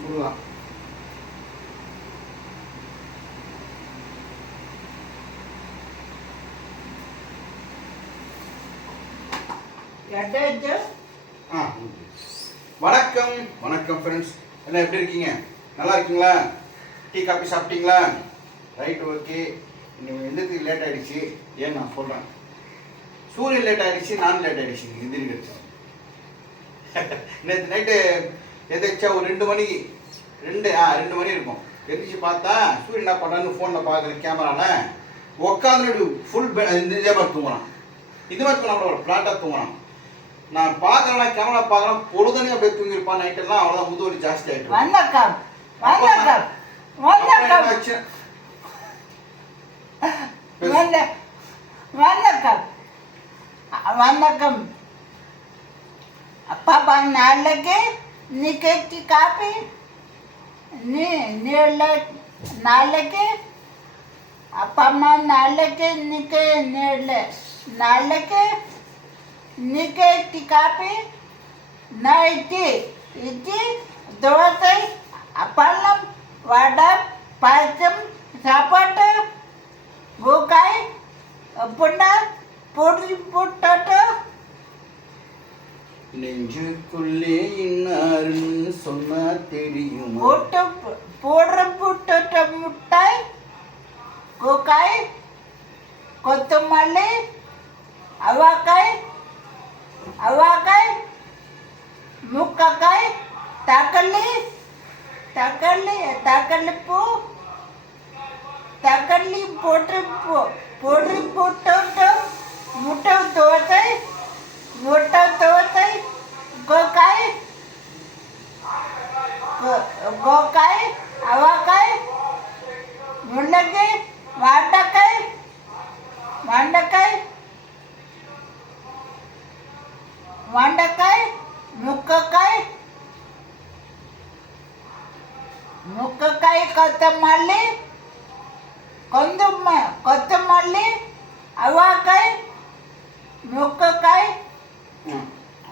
முருகா வணக்கம் வணக்கம் ஃப்ரெண்ட்ஸ் என்ன எப்படி இருக்கீங்க? நல்லா இருக்கீங்களா? டீ காபி சாப்பிட்டீங்களா? ரைட் ஓகே இன்னைக்கு எந்திரத்துக்கு லேட் ஆயிடுச்சு. ஏன் நான் சொல்கிறேன் சூரியன் லேட் ஆயிடுச்சு நான் லேட் ஆயிடுச்சு. எந்திரிக்கிறது நேற்று நைட்டு எதிர்ச்சா ஒரு ரெண்டு மணிக்கு ரெண்டு ஆ ரெண்டு மணி இருக்கும். எந்திரிச்சு பார்த்தா சூரியன் என்ன பண்ணான்னு ஃபோனில் பார்க்குறேன் கேமராவில் உட்காந்து ஃபுல் இதே மாதிரி தூங்குறான். இது மாதிரி ஒரு ஃப்ளாட்டாக தூங்குறான். நான் பார்க்குறேன் கேமரா பார்க்குறேன். பொழுதுனே அப்படியே தூங்கியிருப்பான். நைட்டெல்லாம் அவ்வளோதான் முதுவலி ஜாஸ்தி ஆகிட்டு வணக்கம் வணக்கம் வணக்கம் வண- निकेची कापी नी नीळ नालके अपम्मा नालके निके नीळले नालके निके ती कापी न इति इति दोळतै अपालम वाडप पायचम सापट भूकाय पुन्हा पोटी पुटट। நெஞ்சுக்குள்ளே சொன்னா தெரியும்? போட்ட போடுற போட்ட முட்டாய் கோக்காய் கொத்தமல்லி அவாக்காய் அவாக்காய் முக்கக்காய் தக்கல்லி தக்கல்லி தக்கல்லி பூ தக்கல்லி போட்டு போட்டு போட்டோட்டம் முட்டை தோத்தை முட்டை தோத்தை கோக்காய் గోకాయ అవకాయ ముళ్ళకాయ వాటకాయ వండకాయ వండకాయ ముక్కకాయ ముక్కకాయ కొత్తమల్లి కొందుమ్మ కొత్తమల్లి అవాకాయ ముక్కకాయ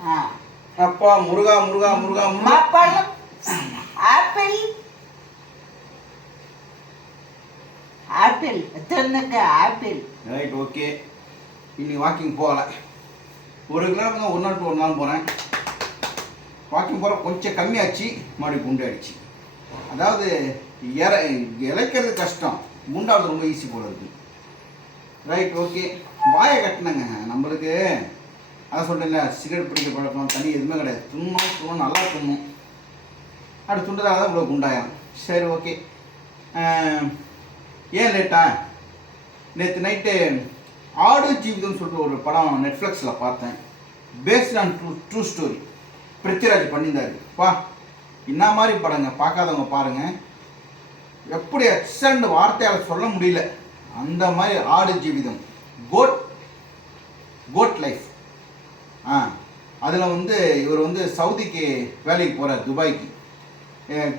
ఆ. அப்பா முருகா முருகா முருகா మా முருகா ஆப்பிள் ஆப்பிள் எத்தனைக்க ஆப்பிள் ரைட் ஓகே இன்னைக்கு வாக்கிங் போகல. ஒரு கிலோமீட்டர் தான் ஒரு நாள் ஒரு நாள் போகிறேன் வாக்கிங் போகிற கொஞ்சம் கம்மியாச்சு மறுபடியும் குண்டு ஆயிடுச்சு அதாவது இற இறைக்கிறது கஷ்டம். குண்டாவது ரொம்ப ஈஸி போடுறது ரைட் ஓகே வாயை கட்டினங்க. நம்மளுக்கு அதை சொல்கிறேன்ல சிகரெட் பிடிக்க பழக்கம் தண்ணி எதுவுமே கிடையாது. துண்ணும் துண்ணும் நல்லா துண்ணும் அப்படி துண்டதாக தான் இவ்வளோ குண்டாயிரும் சரி ஓகே ஏன் லேட்டா நேற்று நைட்டு ஆடு ஜீவிதம்னு சொல்லிட்டு ஒரு படம் நெட்ஃப்ளிக்ஸில் பார்த்தேன். Based on true true story Prithviraj பண்ணியிருந்தாரு. பா என்ன மாதிரி படங்க? பார்க்காதவங்க பாருங்கள் எப்படி எக்ஸலண்ட் வார்த்தையால் சொல்ல முடியல. அந்த மாதிரி ஆடு ஜீவிதம். கோட் கோட் லைஃப் ஆ அதில் வந்து இவர் வந்து சவுதிக்கு வேலைக்கு போகிறார் துபாய்க்கு.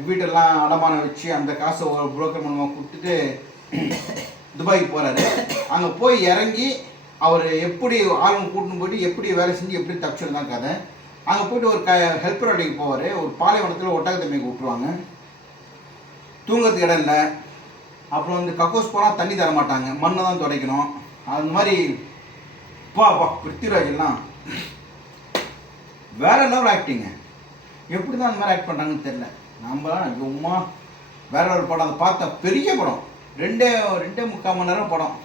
வீட்டெல்லாம் அடமானம் வச்சு அந்த காசை ஒரு புரோக்கர் மூலமாக கொடுத்துட்டு துபாய்க்கு போகிறாரு அங்கே போய் இறங்கி அவர் எப்படி ஆளுங்க கூட்டின்னு போயிட்டு எப்படி வேலை செஞ்சு எப்படி தப்பிச்சிருந்தான் கதை. அங்கே போயிட்டு ஒரு க ஹெல்ப்பர் அடைக்கு போவார். ஒரு பாலைவனத்தில் ஒட்டகத்தம்மைக்கு விட்டுருவாங்க. தூங்கிறதுக்கு இடம் இல்லை. அப்புறம் வந்து கக்கோஸ் போனால் தண்ணி தர மாட்டாங்க. மண்ணை தான் துடைக்கணும். அது மாதிரி பா பா பிருத்திவிராஜ்லாம் வேற லெவல் ஆக்டிங்க எப்படி தான் அந்த மாதிரி ஆக்ட் பண்ணுறாங்கன்னு தெரில நம்மளாம் ஐயோம்மா வேற ஒரு படம் அதை பார்த்தேன் பெரிய படம். ரெண்டே ரெண்டே முக்கால் மணி நேரம் படம்.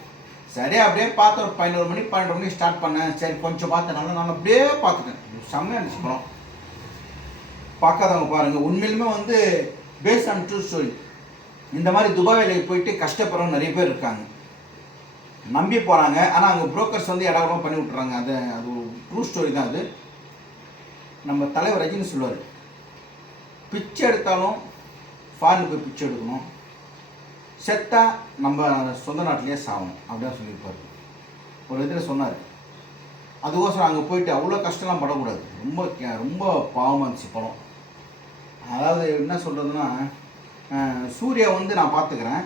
சரி அப்படியே பார்த்த ஒரு பதினோரு மணி பன்னெண்டு மணி ஸ்டார்ட் பண்ணேன். சரி கொஞ்சம் பார்த்தேன் நல்லா நல்லா அப்படியே பார்த்துட்டேன். செம்மையாக இருந்துச்சு படம். பார்க்காதவங்க பாருங்கள் உண்மையிலுமே வந்து பேஸ் ஆன் ட்ரூ ஸ்டோரி இந்த மாதிரி துபாய் வேலைக்கு போயிட்டு கஷ்டப்படுறவங்க நிறைய பேர் இருக்காங்க. நம்பி போகிறாங்க ஆனால் அங்கே புரோக்கர்ஸ் வந்து இடவரம் பண்ணி விட்றாங்க அது அது ஒரு ட்ரூ ஸ்டோரி தான் அது. நம்ம தலைவர் ரஜினி சொல்லுவார் பிச்சை எடுத்தாலும் ஃபாரின் போய் பிச்சை எடுக்கணும். செத்தா நம்ம சொந்த நாட்டிலே சாகணும் அப்படின்னு சொல்லியிருப்பார். ஒரு இதில் சொன்னார். அதுக்கோசரம் அங்கே போயிட்டு அவ்வளோ கஷ்டம்லாம் படக்கூடாது. ரொம்ப கே- ரொம்ப பாவமாக இருந்துச்சு படம். அதாவது என்ன சொல்கிறதுன்னா சூர்யா வந்து நான் பார்த்துக்கிறேன்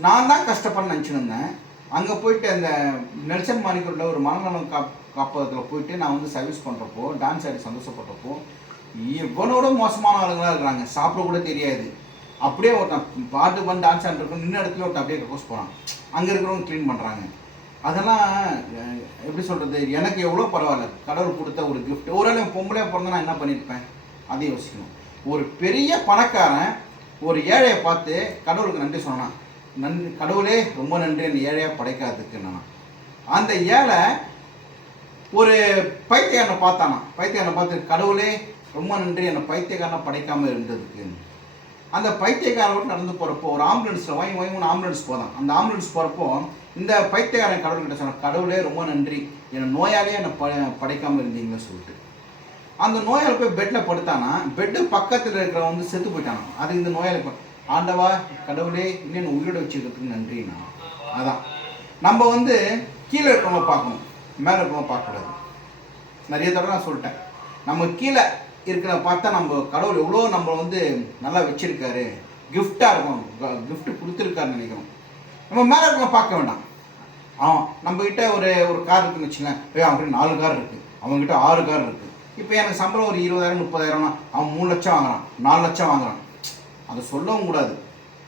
நான் தான் கஷ்டப்பட நினச்சின்னு இருந்தேன் அங்கே போயிட்டு அந்த நெல்சன் மாணிக்கோட ஒரு மனநலம் காப் காப்பகத்தில் போயிட்டு நான் வந்து சர்வீஸ் பண்ணுறப்போ டான்ஸ் ஆடி சந்தோஷப்பட்டப்போ இவனோட மோசமான ஆளுங்களா இருக்கிறாங்க. சாப்பிட கூட தெரியாது. அப்படியே ஒருத்தன் பாட்டு பண்ணி டான்ஸ் ஆடிருக்கும் நின்ன இடத்துல ஒருத்தன் அப்படியே கப்போஸ் போகிறான் அங்கே இருக்கிறவங்க க்ளீன் பண்ணுறாங்க அதெல்லாம் எப்படி சொல்கிறது எனக்கு எவ்வளோ பரவாயில்ல. கடவுள் கொடுத்த ஒரு கிஃப்ட் ஒரு வேளை பொம்பளையாக பிறந்த நான் என்ன பண்ணியிருப்பேன் அதையும் யோசிக்கணும். ஒரு பெரிய பணக்காரன் ஒரு ஏழையை பார்த்து கடவுளுக்கு நன்றி சொன்னான். நன்றி கடவுளே ரொம்ப நன்றி. அந்த ஏழையாக படைக்காததுக்கு நான். அந்த ஏழை ஒரு பைத்தியக்காரனை பார்த்தானா பைத்தியக்காரனை பார்த்து கடவுளே ரொம்ப நன்றி. என்னை பைத்தியக்காரனை படைக்காமல் இருந்ததுக்கு. அந்த பைத்தியக்காரன் நடந்து போகிறப்போ ஒரு ஆம்புலன்ஸில் வாங்கி வாங்கி ஒன்று ஆம்புலன்ஸ் போதான். அந்த ஆம்புலன்ஸ் போகிறப்போ இந்த பைத்தியக்காரன் கடவுள்கிட்ட சொன்ன கடவுளே ரொம்ப நன்றி. என்னை நோயாளியே என்னை ப படைக்காமல் இருந்தீங்கன்னு சொல்லிட்டு. அந்த நோயாளி போய் பெட்டில் படுத்தானா பெட்டு பக்கத்தில் இருக்கிற வந்து செத்து போயிட்டானா. அது இந்த நோயாளி ப- ஆண்டவா கடவுளே இன்னும் உயிரோட வச்சுக்கிறதுக்கு நன்றிண்ணா. அதான். நம்ம வந்து கீழே இருக்கிறவங்க பார்க்கணும் மேலே இருக்கிறவங்க பார்க்கக்கூடாது. நிறைய தடவை நான் சொல்லிட்டேன். நம்ம கீழே இருக்கிற பார்த்தா நம்ம கடவுள் எவ்வளோ நம்ம வந்து நல்லா வச்சிருக்காரு. கிஃப்டாக இருக்கும். கிஃப்ட் கொடுத்துருக்காருன்னு நினைக்கிறோம். நம்ம மேலே இருக்கலாம் பார்க்க வேண்டாம். அவன் நம்மக்கிட்ட ஒரு ஒரு கார் இருக்குன்னு வச்சுங்களேன் ஏய் அவன்கிட்ட நாலு கார் இருக்குது அவங்ககிட்ட ஆறு கார் இருக்குது இப்போ எனக்கு சம்பளம் ஒரு இருபதாயிரம் முப்பதாயிரம்னா அவன் மூணு லட்சம் வாங்குறான். நாலு லட்சம் வாங்குறான். அதை சொல்லவும் கூடாது.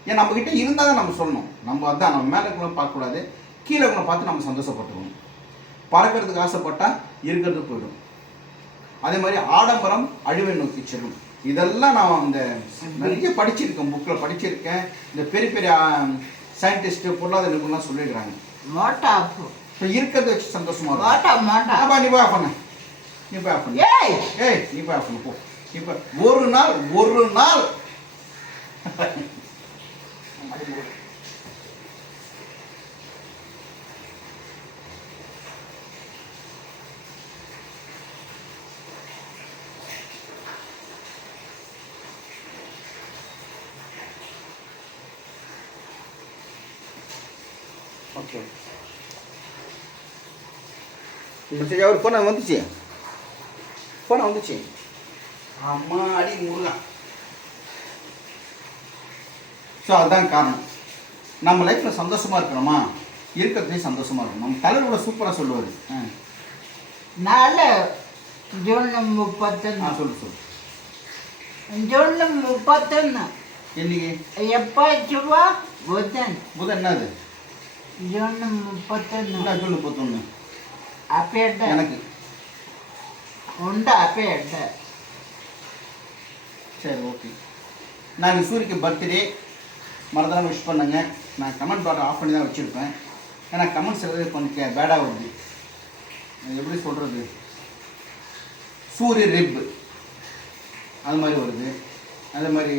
ஏன் நம்மக்கிட்ட இருந்தால் தான் நம்ம சொல்லணும். நம்ம அதான் நம்ம மேலே இருக்கிறவங்க பார்க்கக்கூடாது. கீழே கூட பார்த்து நம்ம சந்தோஷப்பட்டுக்கணும் பறக்கிறதுக்கு ஆசைப்பட்டால் இருக்கிறது போயிடும். அதே மாதிரி ஆடம்பரம் அழிவை நோக்கி செல்லும். இதெல்லாம் நான் இந்த நிறைய படிச்சிருக்கேன் புக்கில் படிச்சிருக்கேன். இந்த பெரிய பெரிய சயின்டிஸ்ட்டு பொருளாதார நிபுணர்லாம் சொல்லியிருக்கிறாங்க. மோட்டாப் இப்போ இருக்கிறத வச்சு சந்தோஷமா மோட்டா மோட்டா அப்பா நீ போய் பண்ணு. நீ போய் பண்ணு. ஏய்! ஏய் நீ போய் பண்ணு போ. இப்போ ஒரு நாள் ஒரு நாள். மெசேஜ் அவர் போன வந்துச்சு ஃபோனை வந்துச்சு அம்மா அடி முருகா ஸோ அதுதான் காரணம் நம்ம லைஃப்பில் சந்தோஷமாக இருக்கணுமா? இருக்கிறதுலேயும் சந்தோஷமாக இருக்கணும். நம்ம தலைவர் கூட சூப்பராக சொல்லுவார். நாலு ஜூன் முப்பத்தொன்று சொல்லு சொல்லு. ஜூன் முப்பத்தொன்று என்னைக்கு? எப்போ புதன். புதன் என்னது? ஜூன் முப்பத்தொன்று ஜூன் முப்பத்தொன்று அப்பேட்ட எனக்கு உண்டு அப்பேட்ட சரி ஓகே நான் சூரிக்கு பர்த்டே மறந்தாமல் விஷ் பண்ணுங்க நான் கமெண்ட் பாட்டை ஆஃப் பண்ணி தான் வச்சுருப்பேன் ஏன்னா கமெண்ட் எழுது கொஞ்சம் பேடாக வருது எப்படி சொல்கிறது சூரிய ரிப்பு அது மாதிரி வருது அதே மாதிரி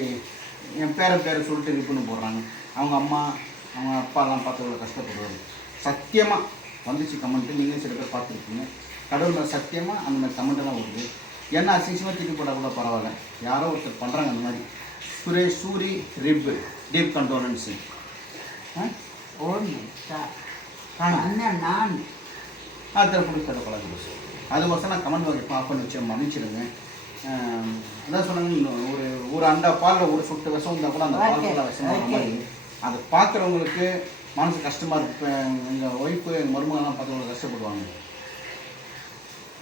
என் பேரை பேரை சொல்லிட்டு ரிப்புன்னு போடுறாங்க அவங்க அம்மா அவங்க அப்பாலாம் பார்த்து அவ்வளோ கஷ்டப்படுவார். சத்தியமாக வந்துச்சு கமெண்ட்டு நீங்களும் சில பேர் பார்த்துருக்கீங்க கடவுளில் சத்தியமாக அந்த மாதிரி கமெண்ட்டெல்லாம் வருது. என்ன அசிங்கமாக திட்டு போட்டால் கூட பரவாயில்ல. யாரோ ஒருத்தர் பண்ணுறாங்க அந்த மாதிரி. Suresh Suri RIP deep condolence அண்ணன் நான். அதில் கொடுக்கிற பழக்கம் அதுக்கோசம் நான் கமெண்ட் பாக்கெட் ஆஃப் பண்ணி வச்சு மன்னிச்சிடுங்க. அதான் சொன்னாங்க ஒரு ஒரு அண்டா பாலில் ஒரு சொட்டு விஷம் இருந்தால் கூட அந்த பால் விஷம் அதை பார்க்குறவங்களுக்கு மனசு கஷ்டமாக இருப்பேன் எங்கள் ஒய்ஃபு எங்கள் மருமகெல்லாம் பார்த்து கஷ்டப்படுவாங்க.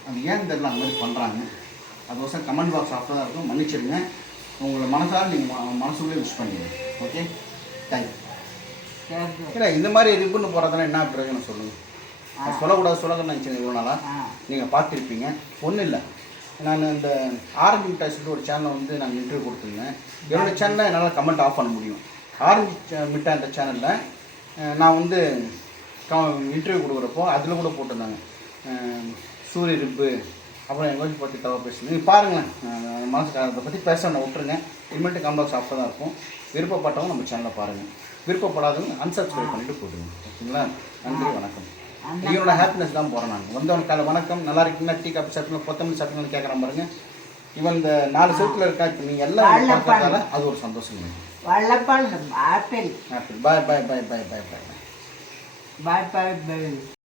அது ஏன் தெரியல அந்த மாதிரி பண்ணுறாங்க அது வருஷம் கமெண்ட் பாக்ஸ் ஆஃப்டாக தான் இருக்கும். மன்னிச்சிடுங்க. உங்களை மனசால் நீங்கள் மனசுக்குள்ளே விஷ் பண்ணிடுங்க. ஓகே தேங்க்யூ இல்லை இந்த மாதிரி இது பண்ணி போகிறதுனா என்ன பிரயோஜனம் சொல்லுங்கள் நான் சொல்லக்கூடாது சொல்லணும்னு நினச்சேன் இவ்வளோ நாளாக நீங்கள் பார்த்துருப்பீங்க. ஒன்றும் இல்லை. நான் இந்த ஆரம்பி டாய்ஸ்க்கு ஒரு சேனலை வந்து நான் இன்டர்வியூ கொடுத்துருந்தேன். என்னோடய சேனலை என்னால் கமெண்ட் ஆஃப் பண்ண முடியும். ஆரஞ்சு சே- மிட்டாய் அந்த சேனலில் நான் வந்து இன்டர்வியூ கொடுக்குறப்போ அதில் கூட போட்டிருந்தாங்க. சூரிய ரிப்பு அப்புறம் எங்கள் ஒய்ஃப் பற்றி தவறு பேசுங்க நீங்கள் பாருங்களேன் மனசுக்கு அதை பற்றி பேச நான் விட்டுருங்க. இனிமேட்டு கம்பாக்ஸ் ஆஃப் தான் இருக்கும். விருப்பப்பட்டவங்க நம்ம சேனலை பாருங்கள் விருப்பப்படாதவங்க அன்சப்ஸ்கிரைப் பண்ணிட்டு போட்டுருங்க ஓகேங்களா? நன்றி வணக்கம். என்னோட ஹாப்பினஸ் தான் போகிறேன் நான். வந்தவன் காலை வணக்கம். நல்லா இருக்கீங்களா? டீ காப்பி சாப்பிட்டீங்களா கொத்தமல்லி சாப்பிட்டீங்கன்னு கேட்குறேன் பாருங்க. இவன் இந்த நாலு செவத்தில் இருக்கா? இப்போ நீங்கள் எல்லாம். பார்க்கறதால அது ஒரு சந்தோஷம் எனக்கு வள்ளப்பழம் ஆப்பிள் ஹாப்பி பாய் பாய் பாய் பாய் பாய் பாய் பாய் பாய் பாய்